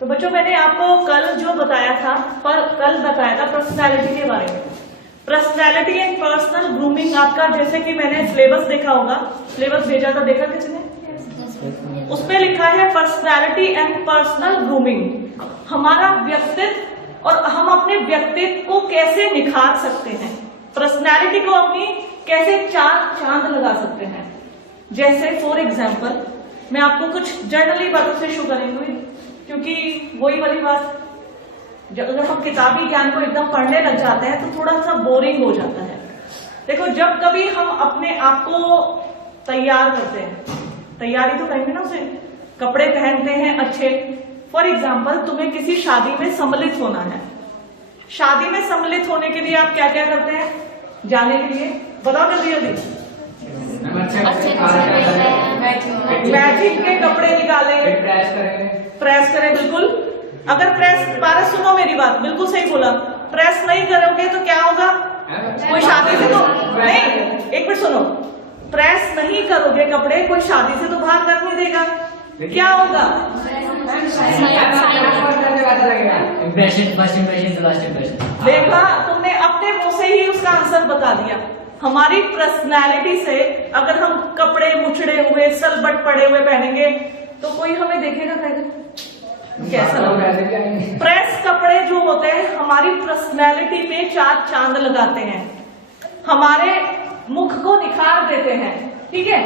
तो बच्चों मैंने आपको कल बताया था पर्सनैलिटी के बारे में। पर्सनैलिटी एंड पर्सनल ग्रूमिंग आपका, जैसे कि मैंने सिलेबस देखा होगा, सिलेबस भेजा था, देखा किसने? उसमें लिखा है पर्सनैलिटी एंड पर्सनल ग्रूमिंग, हमारा व्यक्तित्व और हम अपने व्यक्तित्व को कैसे निखार सकते हैं, पर्सनैलिटी को अपनी कैसे चांद लगा सकते हैं। जैसे फॉर एग्जाम्पल मैं आपको कुछ जर्नली बातों से शुरू करेंगे, क्योंकि वही वाली बात, अगर हम किताबी ज्ञान को एकदम पढ़ने लग जाते हैं तो थोड़ा सा बोरिंग हो जाता है। देखो, जब कभी हम अपने आप को तैयार करते हैं, तैयारी तो कहेंगे ना उसे, कपड़े पहनते हैं अच्छे। फॉर एग्जाम्पल तुम्हें किसी शादी में सम्मिलित होना है, शादी में सम्मिलित होने के लिए आप क्या क्या करते हैं जाने के लिए? बताओ जल्दी जल्दी। मैचिंग के कपड़े निकालेंगे, प्रेस करें, बिल्कुल। अगर प्रेस, दोबारा सुनो मेरी बात, बिल्कुल सही बोला, प्रेस नहीं करोगे तो क्या होगा? कोई शादी से तो नहीं, एक मिनट सुनो, प्रेस नहीं करोगे कपड़े, कोई शादी से तो बाहर कर नहीं देगा, क्या होगा? देखा, तुमने अपने मुंह से ही उसका आंसर बता दिया। हमारी पर्सनैलिटी से अगर हम कपड़े मुछड़े हुए, सलबट पड़े हुए पहनेंगे तो कोई हमें देखेगा, कहेगा कैसा लग रहा है। प्रेस कपड़े जो होते हैं हमारी पर्सनैलिटी पे चांद लगाते हैं, हमारे मुख को निखार देते हैं। ठीक है,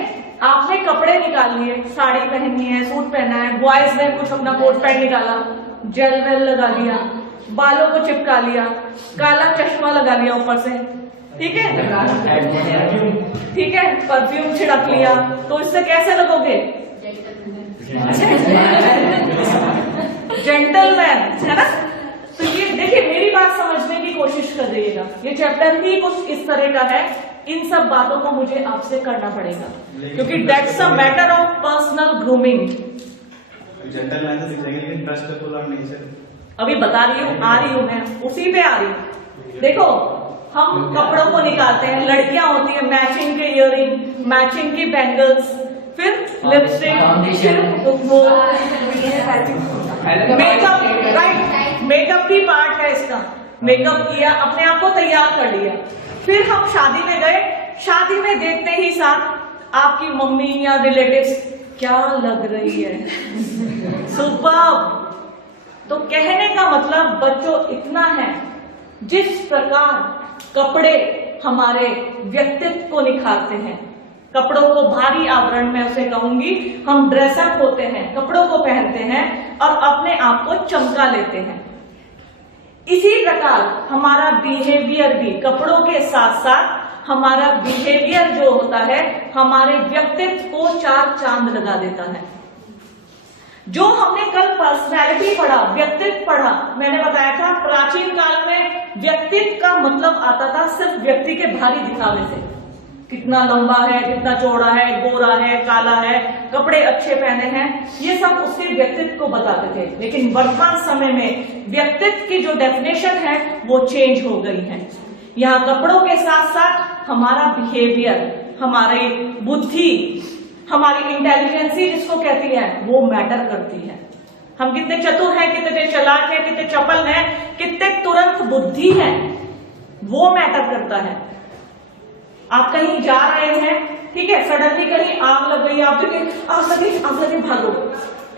आपने कपड़े निकाल लिए, साड़ी पहननी है, सूट पहनना है, बॉयज ने कुछ अपना कोट पैंट निकाला, जेल वेल लगा लिया, बालों को चिपका लिया, काला चश्मा लगा लिया ऊपर से, ठीक है, ठीक है, परफ्यूम छिड़क लिया, तो इससे कैसे लगोगे? जेंटलमैन, है ना? तो ये देखिए, मेरी बात समझने की कोशिश कर रहिएगा, ये चैप्टर ही कुछ इस तरह का है। इन सब बातों को मुझे आपसे करना पड़ेगा, क्योंकि that's a matter of personal grooming. Gentleman तो दिखेंगे, लेकिन ट्रस्टफुल और नहीं सर। अभी बता रही हूँ, आ रही हूँ मैं, उसी पे आ रही हूँ। देखो, हम कपड़ों को निकालते हैं, लड़कियां होती है मैचिंग के इयररिंग, मैचिंग की बैंगल्स, फिर लिपस्टिक, मेकअप, राइट, मेकअप भी पार्ट है इसका। मेकअप किया, अपने आप को तैयार कर लिया, फिर हम शादी में गए, शादी में देखते ही साथ आपकी मम्मी या रिलेटिव्स, क्या लग रही है, सुपर्ब। तो कहने का मतलब बच्चों इतना है, जिस प्रकार कपड़े हमारे व्यक्तित्व को निखारते हैं, कपड़ों को भारी आवरण में उसे कहूंगी, हम ड्रेसअप होते हैं, कपड़ों को पहनते हैं और अपने आप को चमका लेते हैं। इसी प्रकार हमारा बिहेवियर भी, कपड़ों के साथ साथ हमारा बिहेवियर जो होता है हमारे व्यक्तित्व को चांद लगा देता है। जो हमने कल पर्सनैलिटी पढ़ा, व्यक्तित्व पढ़ा, मैंने बताया था प्राचीन काल में व्यक्तित्व का मतलब आता था सिर्फ व्यक्ति के भारी दिखावे से, कितना लंबा है, कितना चौड़ा है, गोरा है, काला है, कपड़े अच्छे पहने हैं, ये सब उसके व्यक्तित्व को बताते थे। लेकिन वर्तमान समय में व्यक्तित्व की जो डेफिनेशन है वो चेंज हो गई है। यहाँ कपड़ों के साथ साथ हमारा बिहेवियर, हमारी बुद्धि, हमारी इंटेलिजेंसी जिसको कहती है, वो मैटर करती है। हम कितने चतुर हैं, कितने चालाक हैं, कितने चपल हैं, कितने तुरंत बुद्धि हैं, वो मैटर करता है। आप कहीं जा रहे हैं, ठीक है, सडनली कहीं आग लग गई, आप आग लगे भागो,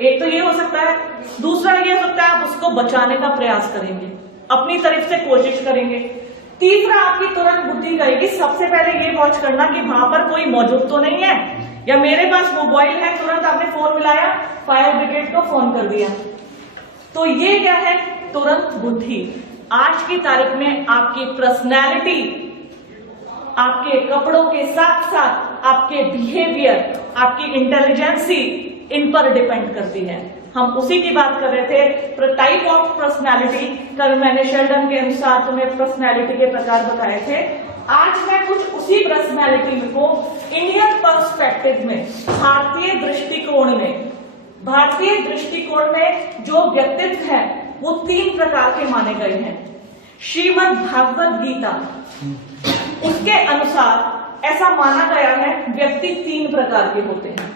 एक तो ये हो सकता है, दूसरा ये हो सकता है आप उसको बचाने का प्रयास करेंगे, अपनी तरफ से कोशिश करेंगे, तीसरा आपकी तुरंत बुद्धि कहेगी सबसे पहले ये वॉच करना कि वहां पर कोई मौजूद तो नहीं है, या मेरे पास मोबाइल है, तुरंत आपने फोन मिलाया, फायर ब्रिगेड को फोन कर दिया। तो ये क्या है? तुरंत बुद्धि। आज की तारीख में आपकी पर्सनैलिटी आपके कपड़ों के साथ साथ आपके बिहेवियर, आपकी इंटेलिजेंसी, इन पर डिपेंड करती है। हम उसी की बात कर रहे थे, टाइप ऑफ पर्सनैलिटी। कल मैंने शेल्डन के अनुसार तुम्हें पर्सनैलिटी के प्रकार बताए थे। आज मैं कुछ उसी पर्सनैलिटी को इंडियन पर्सपेक्टिव में, भारतीय दृष्टिकोण में जो व्यक्तित्व है वो 3 प्रकार के माने गए हैं। श्रीमद् भागवत गीता उसके अनुसार ऐसा माना गया है व्यक्ति 3 प्रकार के होते हैं।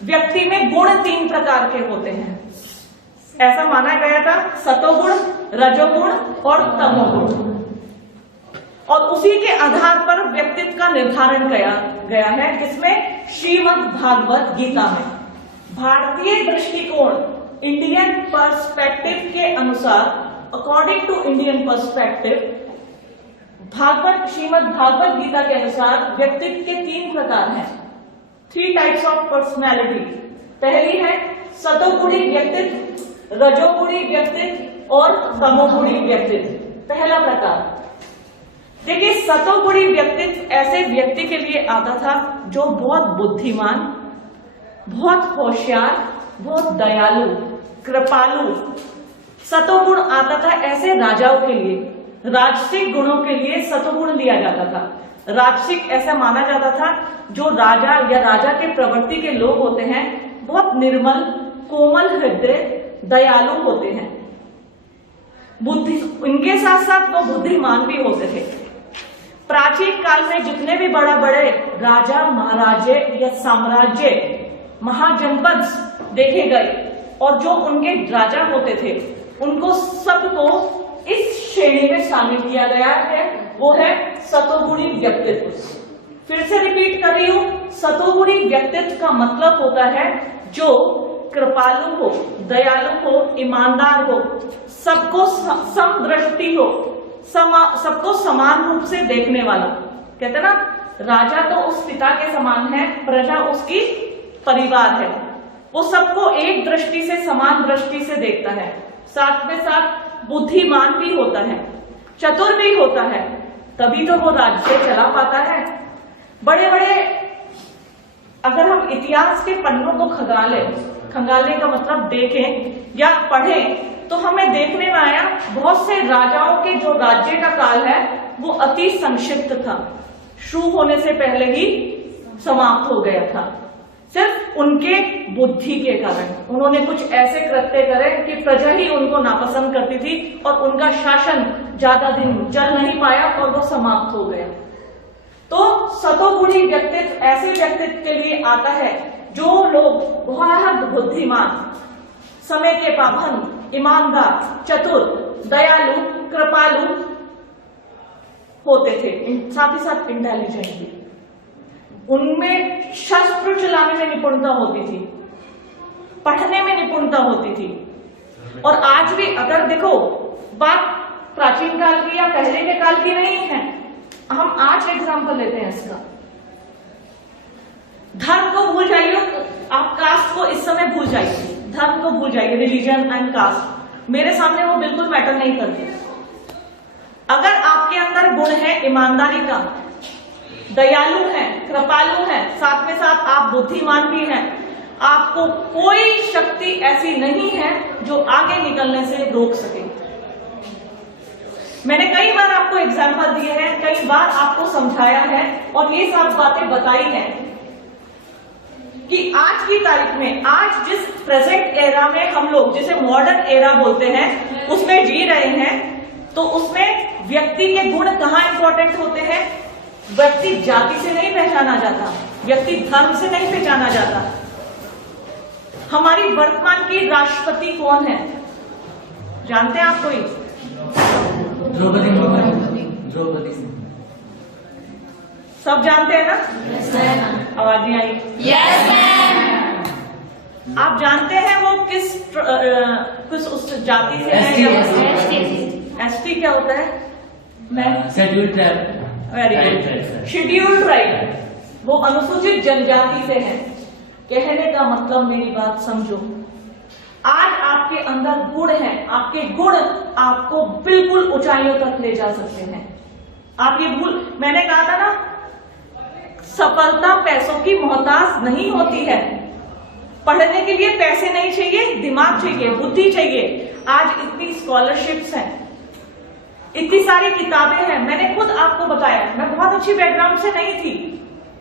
व्यक्ति में गुण 3 प्रकार के होते हैं। ऐसा माना गया था, सतोगुण, रजोगुण और तमोगुण, और उसी के आधार पर व्यक्तित्व का निर्धारण किया गया है, जिसमें श्रीमद् भागवत गीता में भारतीय दृष्टिकोण, इंडियन पर्सपेक्टिव के अनुसार, according to Indian perspective, Shrimad Bhagavad Gita के अनुसार व्यक्तित्व के 3 प्रकार हैं, 3 टाइप्स ऑफ पर्सनैलिटी। पहली है सतोगुणी व्यक्तित्व, रजोगुणी व्यक्तित्व और तमोगुणी व्यक्तित्व। पहला प्रकार देखिए, सतोगुणी व्यक्तित्व ऐसे व्यक्ति के लिए आता था जो बहुत बुद्धिमान, बहुत होशियार, बहुत दयालु, कृपालु। सतोगुण आता था ऐसे राजाओं के लिए, राजसिक गुणों के लिए सतोगुण लिया जाता था। राजसिक ऐसा माना जाता था जो राजा या राजा के प्रवृत्ति के लोग होते हैं, बहुत निर्मल, कोमल हृदय, दयालु होते हैं। बुद्धि, इनके साथ साथ वो बुद्धिमान भी होते थे। प्राचीन काल में जितने भी बड़े बड़े राजा, महाराजे या साम्राज्य, महाजनपद देखे गए और जो उनके राजा होते थे, उनको सबको इस श्रेणी में शामिल किया गया है, वो है सतोगुणी व्यक्तित्व। फिर से रिपीट कर रही हूं, सतोगुणी व्यक्तित्व का मतलब होता है जो कृपालु हो, दयालु हो, ईमानदार हो, सबको समदृष्टि हो, सबको समान रूप से देखने वाला। कहते हैं ना, राजा तो उस पिता के समान है, प्रजा उसकी परिवार है। वो सबको एक दृष्टि से, समान दृष्टि से देखता है। साथ में साथ बुद्धिमान भी होता है, चतुर भी होता है, तभी तो वो राज्य चला पाता है। बड़े बड़े, अगर हम इतिहास के पन्नों को खंगाले का मतलब देखें या पढ़ें, तो हमें देखने में आया बहुत से राजाओं के जो राज्य का काल है वो अति संक्षिप्त था, शुरू होने से पहले ही समाप्त हो गया था। सिर्फ उनके बुद्धि के कारण उन्होंने कुछ ऐसे कृत्य करे कि प्रजा ही उनको नापसंद करती थी और उनका शासन ज्यादा दिन चल नहीं पाया और वो समाप्त हो गया। तो सतोगुणी व्यक्तित्व ऐसे व्यक्तित्व के लिए आता है जो लोग बहुत बुद्धिमान, समय के पाबंद, ईमानदार, चतुर, दयालु, कृपालु होते थे, साथ ही साथ इंटेलिजेंट भी। उनमें शस्त्र चलाने में निपुणता होती थी, पढ़ने में निपुणता होती थी। और आज भी अगर देखो, बात प्राचीन काल की या पहले के काल की नहीं है, हम आज एग्जाम्पल लेते हैं इसका। धर्म को भूल जाइए, आप कास्ट को इस समय भूल जाइए, धर्म को भूल जाइए, रिलीजन एंड कास्ट मेरे सामने वो बिल्कुल मैटर नहीं करती। अगर आपके अंदर गुण है ईमानदारी का, दयालु है, कृपालु है, साथ में साथ आप बुद्धिमान भी हैं, आपको कोई शक्ति ऐसी नहीं है जो आगे निकलने से रोक सके। मैंने कई बार आपको एग्जाम्पल दिए हैं, कई बार आपको समझाया है और ये सब बातें बताई हैं कि आज की तारीख में, आज जिस प्रेजेंट एरा में हम लोग जिसे मॉडर्न एरा बोलते हैं उसमें जी रहे हैं, तो उसमें व्यक्ति के गुण कहाँ इंपॉर्टेंट होते हैं। व्यक्ति जाति से नहीं पहचाना जाता, व्यक्ति धर्म से नहीं पहचाना जाता। हमारी वर्तमान की राष्ट्रपति कौन है, जानते हैं आप कोई? द्रौपदी मुर्मू। सब जानते हैं ना? आवाज नहीं आई? Yes ma'am. आप जानते हैं वो किस उस जाति से है? एसटी क्या होता है? मैं scheduled tribe. Very good, scheduled tribe, वो अनुसूचित जनजाति से है। कहने का मतलब, मेरी बात समझो, आज आपके अंदर गुण है, आपके गुण आपको बिल्कुल ऊंचाइयों तक ले जा सकते हैं। आप ये भूल, मैंने कहा था ना, सफलता पैसों की मोहताज नहीं होती है। पढ़ने के लिए पैसे नहीं चाहिए, दिमाग चाहिए, बुद्धि चाहिए। आज इतनी स्कॉलरशिप्स हैं, इतनी सारी किताबें हैं। मैंने खुद आपको बताया, मैं बहुत अच्छी बैकग्राउंड से नहीं थी,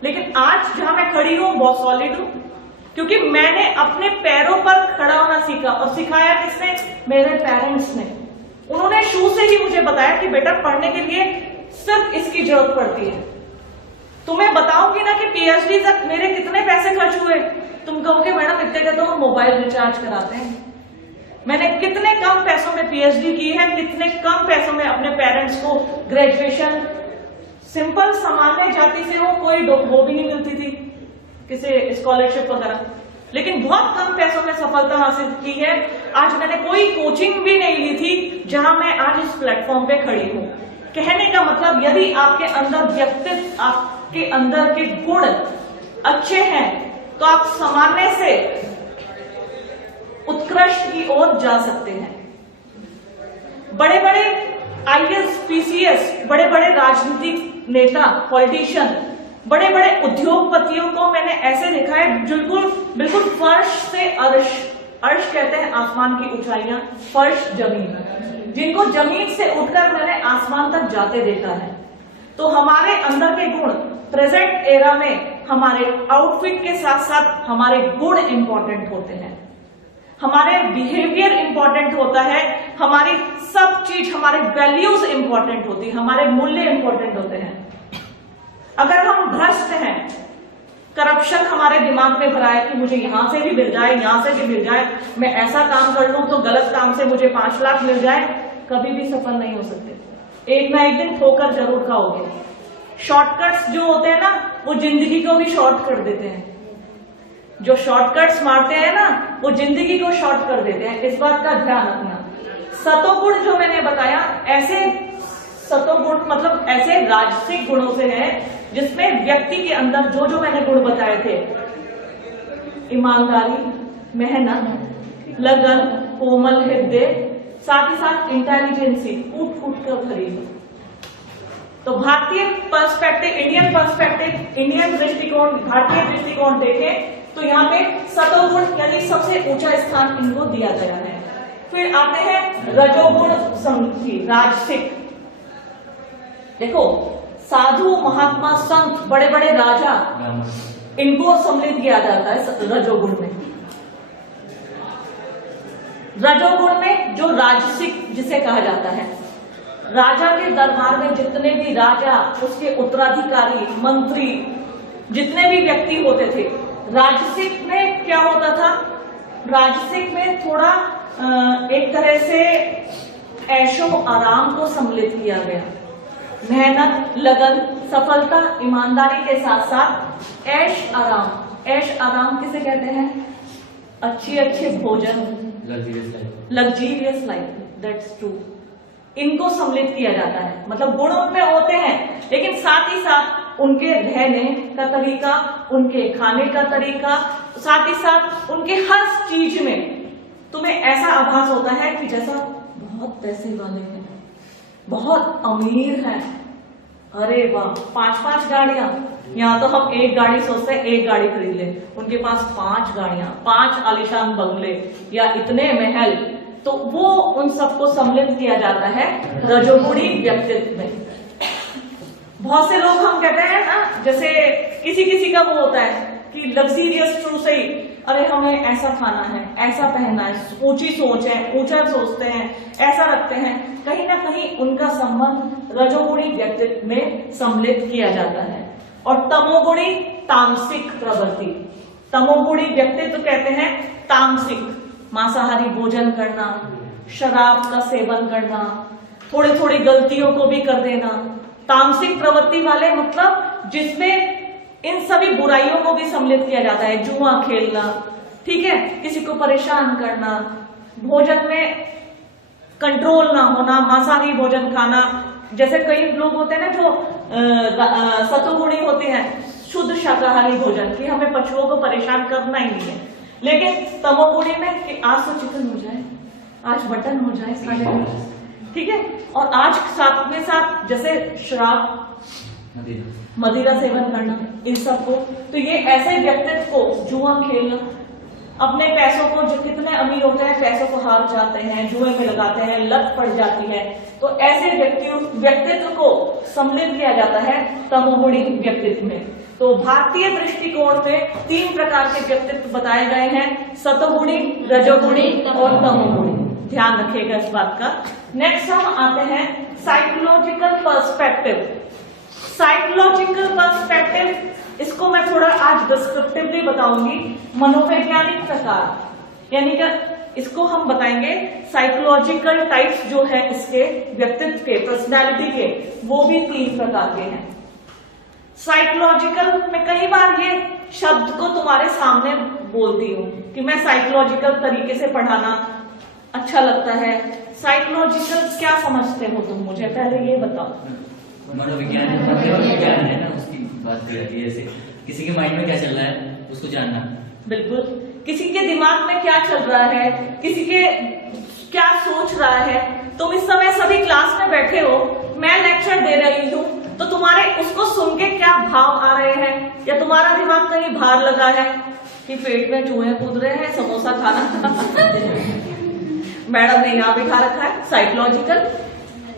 लेकिन आज जहां मैं खड़ी हूं बहुत सॉलिड हूं, क्योंकि मैंने अपने पैरों पर खड़ा होना सीखा। और सिखाया किसने? मेरे पेरेंट्स ने। उन्होंने शुरू से ही मुझे बताया कि बेटा पढ़ने के लिए सिर्फ इसकी जरूरत पड़ती है। तुम्हें बताऊंगी ना कि पीएचडी तक मेरे कितने पैसे खर्च हुए, तुम कहोगे मैडम इतने का तो हम मोबाइल रिचार्ज कराते हैं। मैंने कितने कम पैसों में पीएचडी की है, कितने कम पैसों में अपने पेरेंट्स को ग्रेजुएशन, सिंपल सामान्य जाति से हो, कोई वो भी नहीं मिलती थी किसी स्कॉलरशिप वगैरह, लेकिन बहुत कम पैसों में सफलता हासिल की है। आज मैंने कोई कोचिंग भी नहीं ली थी जहां मैं आज इस प्लेटफॉर्म पे खड़ी हूं। कहने का मतलब यदि आपके अंदर व्यक्तित्व, आपके अंदर के गुण अच्छे हैं तो आप सामान्य से उत्कृष्ट की ओर जा सकते हैं। बड़े बड़े आईएएस, पीसीएस, बड़े बड़े राजनीतिक नेता, पॉलिटिशियन, बड़े बड़े उद्योगपतियों को मैंने ऐसे देखा है बिल्कुल फर्श से अर्श, अर्श कहते हैं आसमान की ऊंचाइयां, फर्श जमीन, जिनको जमीन से उठकर मैंने आसमान तक जाते देखा है। तो हमारे अंदर के गुण प्रेजेंट एरा में हमारे आउटफिट के साथ साथ हमारे गुण इंपॉर्टेंट होते हैं, हमारे बिहेवियर इंपॉर्टेंट होता है, हमारी सब चीज, हमारे वैल्यूज इंपॉर्टेंट होती है, हमारे मूल्य इंपॉर्टेंट होते हैं। अगर हम भ्रष्ट हैं, करप्शन हमारे दिमाग में भरा है कि मुझे यहां से भी मिल जाए, यहां से भी मिल जाए, मैं ऐसा काम कर लूं तो गलत काम से मुझे 5 लाख मिल जाए, कभी भी सफल नहीं हो सकते। एक ना एक दिन ठोकर जरूर खाओगे। शॉर्टकट्स जो होते हैं ना, वो जिंदगी को भी शॉर्ट कर देते हैं। जो शॉर्टकट्स मारते हैं ना, वो जिंदगी को शॉर्ट कर देते हैं, इस बात का ध्यान रखना। सतोगुण जो मैंने बताया, ऐसे सतोगुण मतलब ऐसे राजसिक गुणों से है जिसमें व्यक्ति के अंदर जो मैंने गुण बताए थे, ईमानदारी, मेहनत, लगन, कोमल हृदय, साथ ही साथ इंटेलिजेंसी, कूट कर भरी। तो भारतीय पर्सपेक्टिव, इंडियन पर्सपेक्टिव, इंडियन दृष्टिकोण, भारतीय दृष्टिकोण देखें तो यहाँ पे सतोगुण यानी सबसे ऊंचा स्थान इनको दिया गया है। फिर आते हैं रजोगुण समृद्धि, राजसिक। देखो, साधु, महात्मा, संत, बड़े बड़े राजा, इनको सम्मिलित किया जाता है रजोगुण में। रजोगुण में जो राजसिक जिसे कहा जाता है, राजा के दरबार में जितने भी राजा, उसके उत्तराधिकारी, मंत्री, जितने भी व्यक्ति होते थे, राजसिक में क्या होता था? राजसिक में थोड़ा एक तरह से ऐशो आराम को सम्मिलित किया गया। मेहनत, लगन, सफलता, ईमानदारी के साथ साथ ऐश आराम। ऐश आराम किसे कहते हैं? अच्छे भोजन, लग्जीरियस लाइफ, दैट्स ट्रू। इनको सम्मिलित किया जाता है, मतलब गुण उनमें होते हैं, लेकिन साथ ही साथ उनके रहने का तरीका, उनके खाने का तरीका, साथ ही साथ उनके हर चीज में तुम्हें ऐसा आभास होता है कि जैसा बहुत पैसे वाले हैं, बहुत अमीर हैं, अरे वाह, 5-5 गाड़ियां। यहाँ तो हम एक गाड़ी सोचते हैं, एक गाड़ी खरीद ले, उनके पास 5 गाड़ियां, 5 आलीशान बंगले या इतने महल। तो वो उन सबको सम्मिलित किया जाता है रजोगुणी व्यक्तित्व में। बहुत से लोग हम कहते हैं ना, जैसे किसी का वो होता है कि लग्जीरियस शुरू से ही, अरे हमें ऐसा खाना है, ऐसा पहनना है, ऊंची सोच है, ऊंचा सोचते हैं, ऐसा रखते हैं। कहीं ना कहीं उनका संबंध रजोगुणी व्यक्तित्व में सम्मिलित किया जाता है। और तमोगुणी तामसिक प्रवृत्ति, तमोगुणी व्यक्तित्व कहते हैं तामसिक, मांसाहारी भोजन करना, शराब का सेवन करना, थोड़ी गलतियों को भी कर देना। तामसिक प्रवृत्ति वाले मतलब जिसमें इन सभी बुराइयों को भी सम्मिलित किया जाता है। जुआ खेलना, ठीक है, किसी को परेशान करना, भोजन में कंट्रोल ना होना, मांसाहारी भोजन खाना। जैसे कई लोग होते हैं ना जो सतोगुणी होते हैं, शुद्ध शाकाहारी भोजन, कि हमें पशुओं को परेशान करना ही नहीं है। लेकिन तमोगुणी में कि आज तो चिकन हो जाए, आज मटन हो जाए खाने में, ठीक है, और आज साथ में साथ जैसे शराब, मदिरा सेवन करना, इन सबको। तो ये ऐसे व्यक्तित्व को, जुआ खेलना, अपने पैसों को, जो कितने अमीर होते हैं पैसों को हार जाते हैं, जुए में लगाते हैं, लत पड़ जाती है, तो ऐसे व्यक्तित्व को सम्मिलित किया जाता है तमोगुणी व्यक्तित्व में। तो भारतीय दृष्टिकोण में 3 प्रकार के व्यक्तित्व बताए गए हैं, सतोगुणी, रजोगुणी और तमोगुणी। ध्यान रखिएगा इस बात का। नेक्स्ट हम आते हैं साइकोलॉजिकल पर्सपेक्टिव। साइकोलॉजिकल पर्सपेक्टिव, इसको मैं थोड़ा आज डिस्क्रिप्टिवली बताऊंगी। मनोवैज्ञानिक प्रकार, यानी कि इसको हम बताएंगे साइकोलॉजिकल टाइप्स जो है इसके व्यक्तित्व के, पर्सनालिटी के, वो भी 3 प्रकार के हैं। साइकोलॉजिकल में कई बार ये शब्द को तुम्हारे सामने बोलती हूँ कि मैं साइकोलॉजिकल तरीके से पढ़ाना अच्छा लगता है। साइकोलॉजिकल क्या समझते हो तुम, मुझे पहले ये बताओ। मनोविज्ञान विज्ञान है ना, उसकी बात कर रही है। जैसे किसी के माइंड में क्या चल रहा है उसको जानना। बिल्कुल, किसी के दिमाग में क्या चल रहा है, किसी के क्या सोच रहा है। तुम इस समय सभी क्लास में बैठे हो, मैं लेक्चर दे रही हूँ, तो तुम्हारे उसको सुन के क्या भाव आ रहे हैं, या तुम्हारा दिमाग कहीं बाहर लगा है कि पेट में चूहे कूद रहे हैं, समोसा खाना मैडम ने यहाँ बिठा रखा है। साइकोलॉजिकल,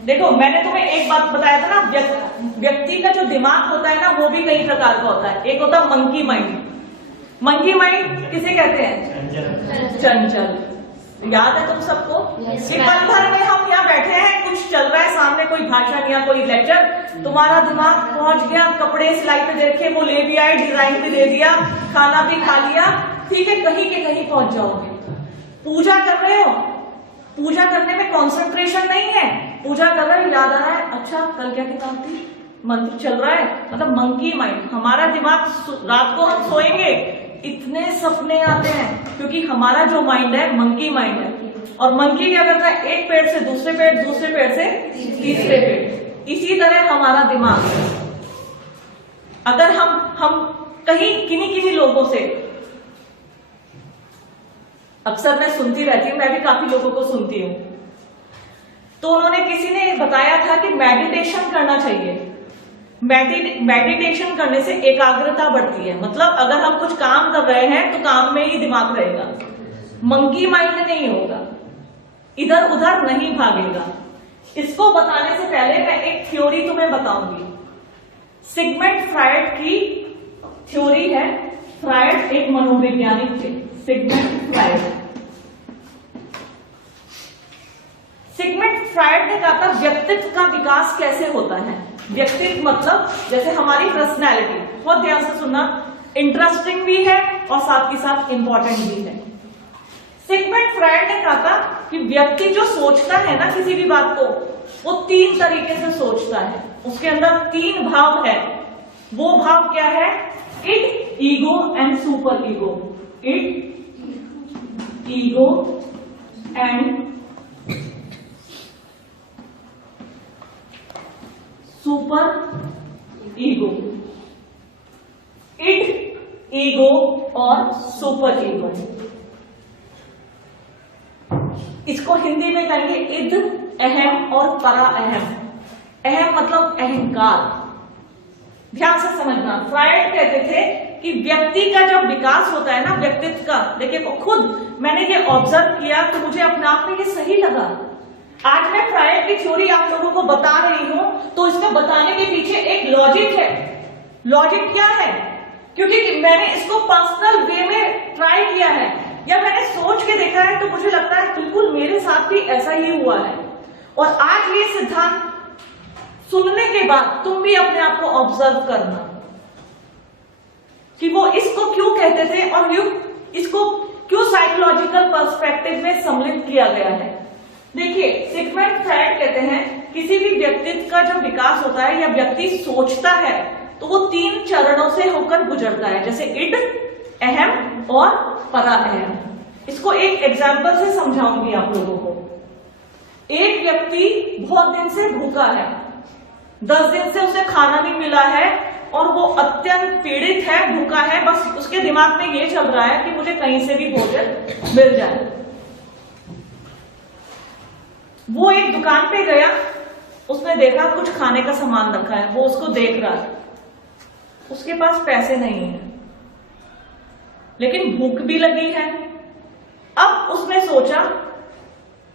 देखो मैंने तुम्हें एक बात बताया था ना, व्यक्ति का जो दिमाग होता है ना वो भी कई प्रकार का होता है। एक होता है मंकी माइंड। मंकी माइंड किसे कहते हैं? चंचल। याद है तुम सबको? कि पल भर में हम यहाँ बैठे हैं, कुछ चल रहा है सामने, कोई भाषण या कोई लेक्चर, तुम्हारा दिमाग पहुंच गया, कपड़े सिलाई पे देखे वो ले भी आए, डिजाइन भी दे दिया, खाना भी खा लिया, ठीक है, कहीं के कहीं पहुंच जाओगे। पूजा कर रहे हो, पूजा करने में कंसंट्रेशन नहीं है, पूजा कर रहे हो, याद आ रहा है अच्छा कल क्या किताब थी, मंत्र चल रहा है, मतलब मंकी माइंड। हमारा दिमाग, रात को हम सोएंगे इतने सपने आते हैं क्योंकि हमारा जो माइंड है मंकी माइंड है। और मंकी क्या करता है, एक पेड़ से दूसरे पेड़, दूसरे पेड़ से तीसरे पेड़। इसी तरह हमारा दिमाग है। अगर हम कहीं किन्हीं लोगों से, अक्सर मैं सुनती रहती हूँ, मैं भी काफी लोगों को सुनती हूँ, तो उन्होंने, किसी ने बताया था कि मेडिटेशन करना चाहिए। मेडिटेशन करने से एकाग्रता बढ़ती है, मतलब अगर हम कुछ काम कर रहे हैं तो काम में ही दिमाग रहेगा, मंकी माइंड नहीं होगा, इधर उधर नहीं भागेगा। इसको बताने से पहले मैं एक थ्योरी तुम्हें बताऊंगी। सिगमंड फ्रायड की थ्योरी है। फ्रायड एक मनोवैज्ञानिक थे, सिगमंड फ्रायड। सिगमंड फ्रायड ने कहा था व्यक्तित्व का विकास कैसे होता है। व्यक्तित्व मतलब जैसे हमारी पर्सनैलिटी, बहुत ध्यान से सुनना, इंटरेस्टिंग भी है और साथ ही साथ इंपॉर्टेंट भी है। सिगमंड फ्रायड ने कहा था कि व्यक्ति जो सोचता है ना किसी भी बात को, वो 3 तरीके से सोचता है, उसके अंदर 3 भाव है। वो भाव क्या है? Id, ego and super ego. Id, ego and super ego. Id, ego और सुपर ईगो। इसको हिंदी में कहेंगे इद, अहम और परा अहम। अहम मतलब अहंकार। ध्यान से समझना, फ्रायड कहते थे कि व्यक्ति का जब विकास होता है ना, व्यक्तित्व का, देखिए खुद मैंने ये ऑब्जर्व किया तो मुझे अपने आप में ये सही लगा। आज मैं फ्रायड की थ्योरी आप लोगों को बता रही हूं तो इसको बताने के पीछे एक लॉजिक है। लॉजिक क्या है? क्योंकि मैंने इसको पर्सनल वे में ट्राई किया है या मैंने सोच के देखा है, तो मुझे लगता है बिल्कुल मेरे साथ भी ऐसा ही हुआ है। और आज ये सिद्धांत सुनने के बाद तुम भी अपने आप को ऑब्जर्व करना कि वो इसको क्यों कहते थे और इसको क्यों साइकोलॉजिकल पर्सपेक्टिव में सम्मिलित किया गया है। देखिए, सिगमंड फ्रायड कहते हैं किसी भी व्यक्तित्व का जब विकास होता है या व्यक्ति सोचता है तो वो 3 चरणों से होकर गुजरता है, जैसे इड, अहम और परा अहम। इसको एक एग्जाम्पल से समझाऊंगी आप लोगों को। एक व्यक्ति बहुत दिन से भूखा है, 10 दिन से उसे खाना नहीं मिला है और वो अत्यंत पीड़ित है, भूखा है, बस उसके दिमाग में ये चल रहा है कि मुझे कहीं से भी भोजन मिल जाए। वो एक दुकान पे गया, उसने देखा कुछ खाने का सामान रखा है, वो उसको देख रहा है, उसके पास पैसे नहीं है लेकिन भूख भी लगी है। अब उसने सोचा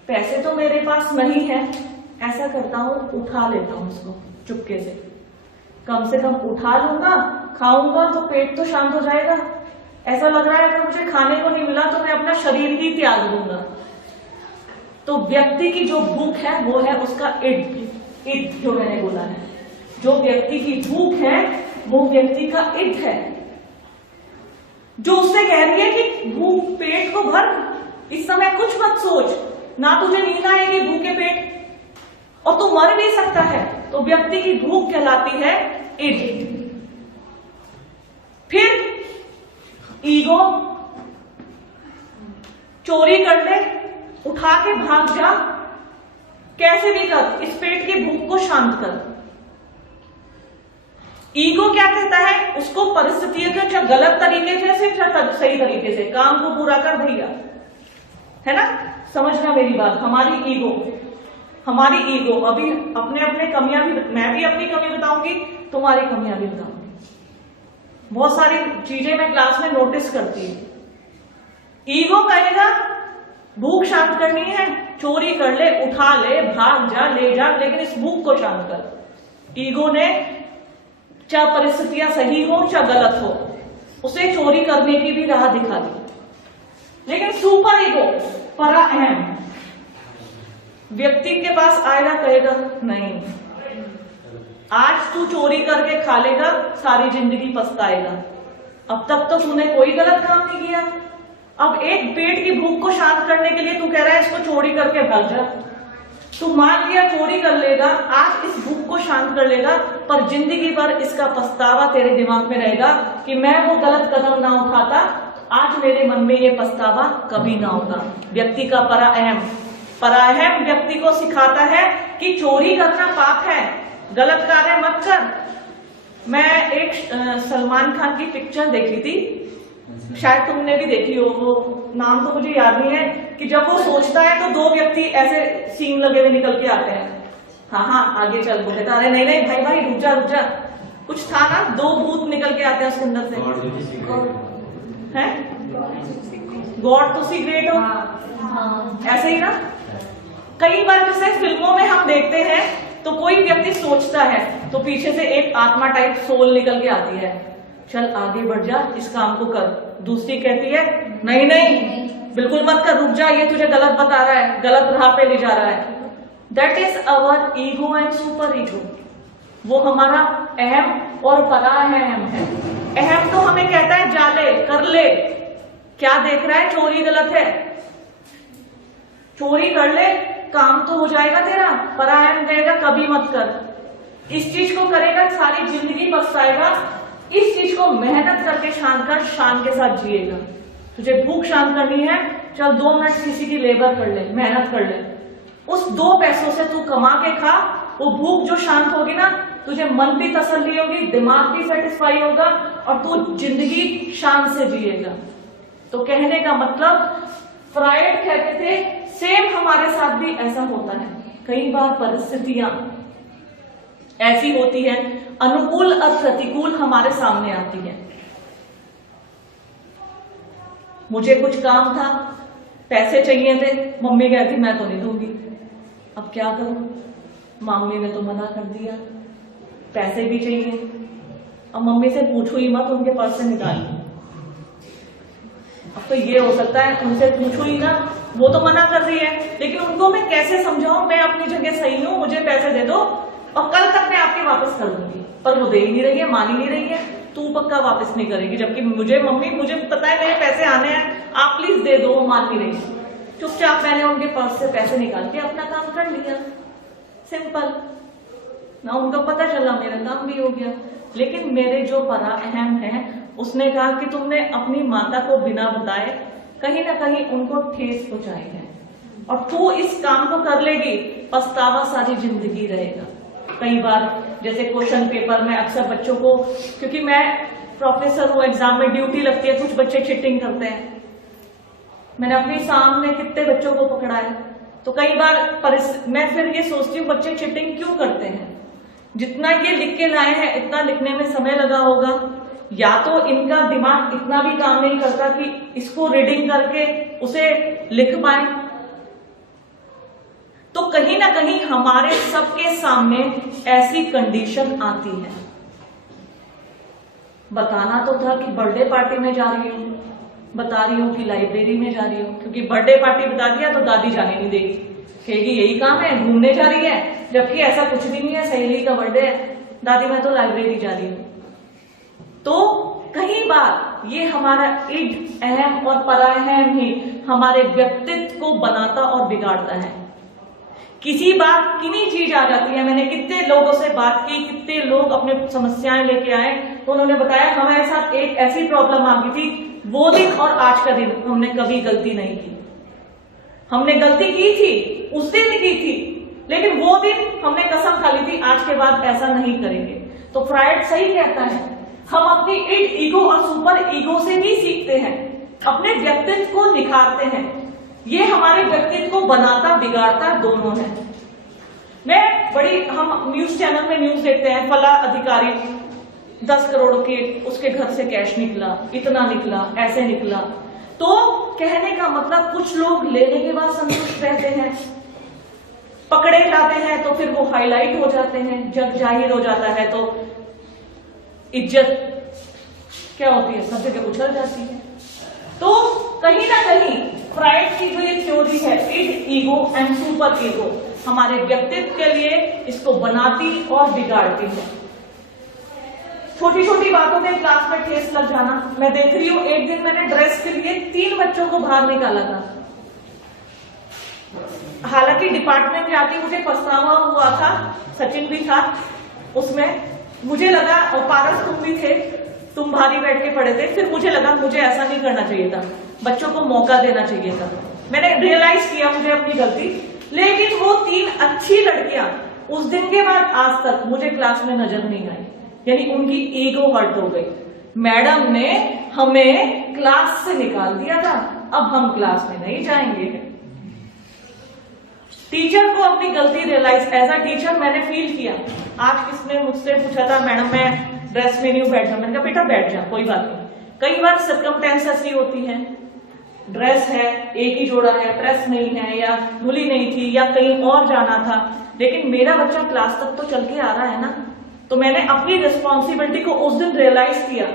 पैसे तो मेरे पास नहीं है, ऐसा करता हूं उठा लेता हूं उसको चुपके से, कम से कम उठा लूंगा, खाऊंगा तो पेट तो शांत हो जाएगा। ऐसा लग रहा है अगर मुझे खाने को नहीं मिला तो मैं अपना शरीर ही त्याग दूंगा। तो व्यक्ति की जो भूख है वो है उसका इड जो मैंने बोला है। जो व्यक्ति की भूख है वो व्यक्ति का इड है, जो उससे कह रही है कि भूख पेट को भर, इस समय कुछ मत सोच, ना तुझे नींद आएगी भूखे पेट और तू मर भी सकता है। तो व्यक्ति की भूख कहलाती है ईड। फिर ईगो, चोरी कर ले, उठा के भाग जा, कैसे भी कर, इस पेट की भूख को शांत कर। ईगो क्या कहता है, उसको परिस्थितियों के चाहे गलत तरीके से चाहे सही तरीके से काम को पूरा कर भैया, है ना। समझना मेरी बात, हमारी ईगो अभी अपने अपने कमियां भी, मैं भी अपनी कमी बताऊंगी, तुम्हारी कमियां भी बताऊंगी। बहुत सारी चीजें मैं क्लास में नोटिस करती हूँ। ईगो कहेगा भूख शांत करनी है, चोरी कर ले, उठा ले, भाग जा, ले जा, लेकिन इस भूख को शांत कर। ईगो ने चाहे परिस्थितियां सही हो चाहे गलत हो, उसे चोरी करने की भी राह दिखा दी। लेकिन सुपर ईगो, परा अहम व्यक्ति के पास आएगा, कहेगा नहीं, आज तू चोरी करके खा लेगा, सारी जिंदगी पछताएगा। अब तक तो तूने कोई गलत काम नहीं किया, अब एक पेट की भूख को शांत करने के लिए तू कह रहा है इसको चोरी करके भाग जा। तू मान लिया चोरी कर लेगा, आज इस भूख को शांत कर लेगा, पर जिंदगी भर इसका पछतावा तेरे दिमाग में रहेगा कि मैं वो गलत कदम ना उठाता, आज मेरे मन में ये पछतावा कभी ना होता। व्यक्ति का परा अहम व्यक्ति को सिखाता है कि चोरी करना पाप है, गलत कार्य मत कर। मैं एक सलमान खान की पिक्चर देखी थी, शायद तुमने भी देखी हो, वो नाम तो मुझे याद नहीं है, कि जब वो सोचता है तो दो व्यक्ति ऐसे सीन लगे हुए निकल के आते हैं। हाँ आगे चल, बोले अरे नहीं भाई रुक जा, कुछ था ना, दो भूत निकल के आते हैं उसके अंदर से, हैं गॉड तो सी ग्रेट हो, ऐसे ही ना। कई बार जैसे फिल्मों में हम देखते हैं तो कोई व्यक्ति सोचता है तो पीछे से एक आत्मा टाइप सोल निकल के आती है, चल आगे बढ़ जा, इस काम को कर। दूसरी कहती है नहीं बिल्कुल मत कर, रुक जा, ये तुझे गलत बता रहा है, गलत राह पे ले जा रहा है। That is our ego and super ego. वो हमारा अहम और परा अहम है। अहम तो हमें कहता है जा ले, कर ले, क्या देख रहा है, चोरी गलत है, चोरी कर ले, काम तो हो जाएगा तेरा। परा अहम कहेगा कभी मत कर, इस चीज को करेगा सारी जिंदगी पछताएगा, इस चीज को मेहनत करके शान के साथ जिएगा। तुझे भूख शांत करनी है, चल 2 मिनट किसी की लेबर कर ले, मेहनत कर ले, उस 2 पैसों से तू कमा के खा, वो भूख जो शांत होगी ना, तुझे मन भी तसल्ली होगी, दिमाग भी सेटिस्फाई होगा और तू जिंदगी शान से जिएगा। तो कहने का मतलब, फ्रायड कहते थे सेम हमारे साथ भी ऐसा होता है। कई बार परिस्थितियां ऐसी होती है, अनुकूल और प्रतिकूल हमारे सामने आती है। मुझे कुछ काम था, पैसे चाहिए थे, मम्मी कहती मैं तो नहीं दूंगी, अब क्या करूं, मम्मी ने तो मना कर दिया, पैसे भी चाहिए, अब मम्मी से पूछो ही मत, उनके पर्स से निकालिए। अब तो ये हो सकता है उनसे पूछो ही ना, वो तो मना कर रही है, लेकिन उनको मैं कैसे समझाऊं, मैं अपनी जगह सही हूं, मुझे पैसे दे दो और कल तक मैं आपके वापस कर दूंगी, पर वो दे ही नहीं रही है, मान ही नहीं रही है, तू पक्का वापस नहीं करेगी, जबकि मुझे पता है मेरे पैसे आने हैं, आप प्लीज दे दो, वो मान नहीं रही। चुपचाप मैंने उनके पर्स से पैसे निकाल के अपना काम कर लिया, सिंपल ना, उनको पता चला, मेरा काम भी हो गया। लेकिन मेरे जो परा अहम है, उसने कहा कि तुमने अपनी माता को बिना बताए कहीं ना कहीं उनको ठेस पहुंचाई है और तू इस काम को कर लेगी, पछतावा सारी जिंदगी रहेगा। कई बार जैसे क्वेश्चन पेपर में अक्सर बच्चों को, क्योंकि मैं प्रोफेसर हूँ, एग्जाम में ड्यूटी लगती है, कुछ बच्चे चीटिंग करते हैं, मैंने अपने सामने कितने बच्चों को पकड़ा है। तो कई बार मैं फिर ये सोचती हूँ बच्चे चीटिंग क्यों करते हैं, जितना ये लिख के लाए हैं इतना लिखने में समय लगा होगा, या तो इनका दिमाग इतना भी काम नहीं करता कि इसको रीडिंग करके उसे लिख पाए। तो कहीं ना कहीं हमारे सबके सामने ऐसी कंडीशन आती है। बताना तो था कि बर्थडे पार्टी में जा रही हूं, बता रही हूं कि लाइब्रेरी में जा रही हूं, क्योंकि बर्थडे पार्टी बता दिया तो दादी जाने नहीं देगी, कहेगी यही काम है, घूमने जा रही है, जबकि ऐसा कुछ भी नहीं है, सहेली का बर्थडे है, दादी मैं तो लाइब्रेरी जा रही हूं। तो कई बार ये हमारा इड, अहम और पराअहम ही हमारे व्यक्तित्व को बनाता और बिगाड़ता है। किसी बात किन्हीं चीज आ जाती है, मैंने कितने लोगों से बात की, कितने लोग अपने समस्याएं लेके आए, तो उन्होंने बताया हमारे साथ एक ऐसी प्रॉब्लम आ गई थी, वो दिन और आज का दिन हमने कभी गलती नहीं की। हमने गलती की थी, उस दिन की थी, लेकिन वो दिन हमने कसम खा ली थी आज के बाद ऐसा नहीं करेंगे। तो फ्रायड सही कहता है, हम अपनी इड, ईगो और सुपर ईगो से भी सीखते हैं, अपने व्यक्तित्व को निखारते हैं। ये हमारे व्यक्तित्व को बनाता बिगाड़ता दोनों है। हम न्यूज चैनल में न्यूज देखते हैं, फला अधिकारी 10 करोड़ के उसके घर से कैश निकला, इतना निकला, ऐसे निकला। तो कहने का मतलब कुछ लोग लेने के बाद संतुष्ट रहते हैं, पकड़े जाते हैं तो फिर वो हाईलाइट हो जाते हैं, जब जाहिर हो जाता है तो इज्जत क्या होती है, सब जगह उछल जाती है। तो कहीं ना कहीं फ्रायड की जो ये थ्योरी है, id, ego and super ego, हमारे व्यक्तित्व के लिए इसको बनाती और बिगाड़ती है। छोटी छोटी बातों में क्लास में ठेस लग जाना। मैं देख रही हूं, एक दिन मैंने ड्रेस के लिए 3 बच्चों को बाहर निकाला था। हालांकि डिपार्टमेंट जाती मुझे पछतावा हुआ था, सचिन भी था उसमें, मुझे लगा, और पारस तुम भी थे, तुम भारी बैठ के पड़े थे, फिर मुझे लगा मुझे ऐसा नहीं करना चाहिए था, बच्चों को मौका देना चाहिए था। मैंने रियलाइज किया मुझे अपनी गलती, लेकिन वो 3 अच्छी लड़कियां उस दिन के बाद आज तक मुझे क्लास में नजर नहीं आई, यानी उनकी ईगो हर्ट हो गई। मैडम ने हमें क्लास से निकाल दिया था, अब हम क्लास में नहीं जाएंगे। टीचर को अपनी गलती रियलाइज, एज अ टीचर मैंने फील किया। आज किसने मुझसे पूछा था, मैडम मैं ड्रेस में नहीं बैठ जा, मैंने कहा बेटा बैठ जा, कोई बात नहीं। कई बार सर्कमस्टेंस ऐसी होती है, ड्रेस है, एक ही जोड़ा है, प्रेस नहीं है, या धुली नहीं थी, या कहीं और जाना था, लेकिन मेरा बच्चा क्लास तक तो चल के आ रहा है ना। तो मैंने अपनी रिस्पॉन्सिबिलिटी को उस दिन रियलाइज किया।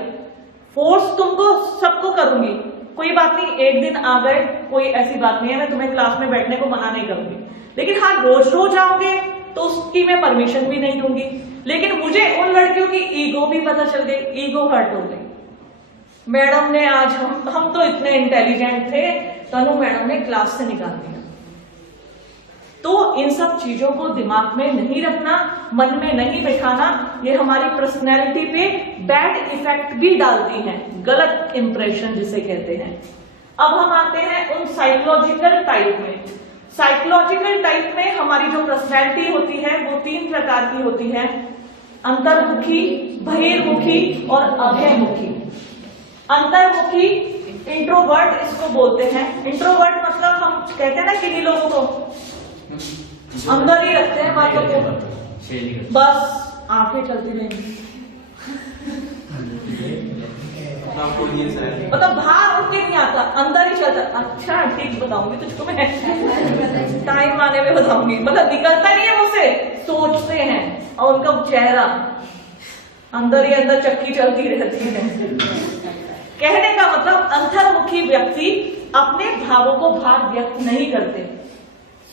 फोर्स तुमको सबको करूंगी, कोई बात नहीं, एक दिन आ गए, कोई ऐसी बात नहीं है, मैं तुम्हें क्लास में बैठने को मना नहीं करूंगी, लेकिन हाँ रोज रोज आओगे तो उसकी मैं परमिशन भी नहीं दूंगी। लेकिन मुझे उन लड़कियों की ईगो भी पता चल गई, ईगो हर्ट हो गई। मैडम ने आज हम तो इतने इंटेलिजेंट थे, तनु मैडम ने क्लास से निकाल दिया। तो इन सब चीजों को दिमाग में नहीं रखना, मन में नहीं बिठाना, ये हमारी पर्सनैलिटी पे बैड इफेक्ट भी डालती हैं, गलत इंप्रेशन जिसे कहते हैं। अब हम आते हैं उन साइकोलॉजिकल टाइप में। साइकोलॉजिकल टाइप में हमारी जो पर्सनैलिटी होती है वो 3 प्रकार की होती है, अंतर्मुखी, बहिर्मुखी और अभयमुखी। अंतर्मुखी इंट्रोवर्ट इसको बोलते हैं। इंट्रोवर्ट मतलब हम कहते हैं ना किन्हीं लोगों को अंदर ही रखते हैं बातों को, बस आंखें चलती रहेंगी, मतलब बाहर उठ के नहीं आता, अंदर ही चलता। अच्छा ठीक बताऊंगी तुझको, मैं टाइम आने में बताऊंगी। मतलब निकलता नहीं है मुझसे, सोचते हैं, और उनका चेहरा अंदर ही अंदर चक्की चलती रहती है। कहने का मतलब अंतर्मुखी व्यक्ति अपने भावों को बाहर व्यक्त नहीं करते,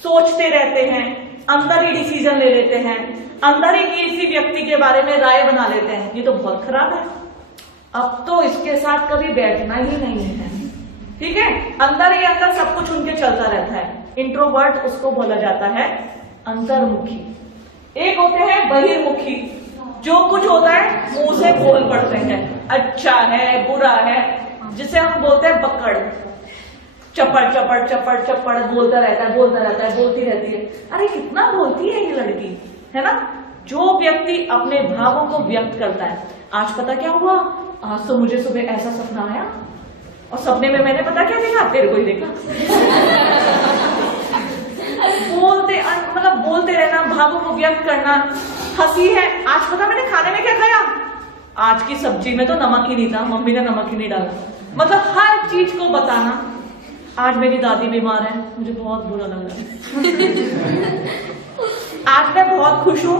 सोचते रहते हैं, अंदर ही डिसीजन ले लेते हैं, अंदर ही किसी व्यक्ति के बारे में राय बना लेते हैं। ये तो बहुत खराब है, अब तो इसके साथ कभी बैठना ही नहीं है, ठीक है। अंदर ही अंदर सब कुछ उनके चलता रहता है। इंट्रोवर्ट उसको बोला जाता है अंतर्मुखी। एक होते हैं बहिर्मुखी, जो कुछ होता है मुंह से बोल पड़ते हैं, अच्छा है बुरा है, जिसे हम बोलते हैं बक्कड़, चपड़ चपड़ चपड़ चपड़ बोलता रहता है, बोलता रहता है, बोलती रहती है। अरे कितना बोलती है ये लड़की, है ना। जो व्यक्ति अपने भावों को व्यक्त करता है, आज पता क्या हुआ, आज तो मुझे सुबह ऐसा सपना आया और सपने में मैंने पता क्या देखा, तेरे को ही देखा। बोलते मतलब बोलते रहना, भावों को व्यक्त करना। हंसी है, आज पता मैंने खाने में क्या खाया, आज की सब्जी में तो नमक ही नहीं था, मम्मी ने नमक ही नहीं डाला। मतलब हर चीज को बताना। आज मेरी दादी बीमार है, मुझे बहुत बुरा लग रहा है। आज मैं बहुत खुश हूं,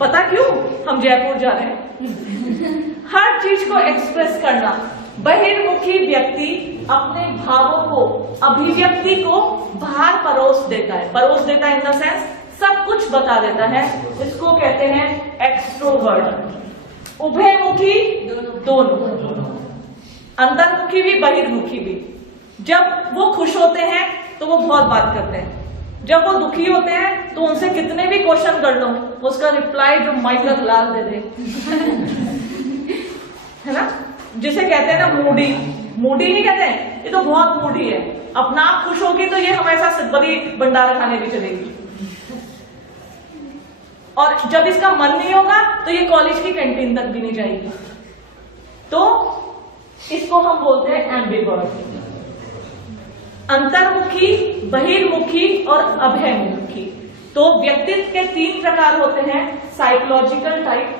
पता क्यों, हम जयपुर जा रहे हैं। हर चीज को एक्सप्रेस करना। बहिर्मुखी व्यक्ति अपने भावों को, अभिव्यक्ति को बाहर परोस देता है। परोस देता है इन द सेंस सब कुछ बता देता है, इसको कहते हैं एक्सट्रोवर्ट। उभयमुखी दोनों। अंतर्मुखी भी बहिर्मुखी भी। जब वो खुश होते हैं तो वो बहुत बात करते हैं, जब वो दुखी होते हैं तो उनसे कितने भी क्वेश्चन कर लो उसका रिप्लाई जो माइकल लाल दे दे है ना, जिसे कहते हैं ना मूडी। मूडी नहीं कहते हैं, ये तो बहुत मूडी है। अपना आप खुश होगी तो ये हमेशा बड़ी भंडारा खाने भी चलेगी, और जब इसका मन नहीं होगा तो ये कॉलेज की कैंटीन तक भी नहीं जाएगी। तो इसको हम बोलते हैं एम्बिवर्ट, अंतर्मुखी, बहिर्मुखी और अभयमुखी। तो व्यक्तित्व के 3 प्रकार होते हैं, साइकोलॉजिकल टाइप,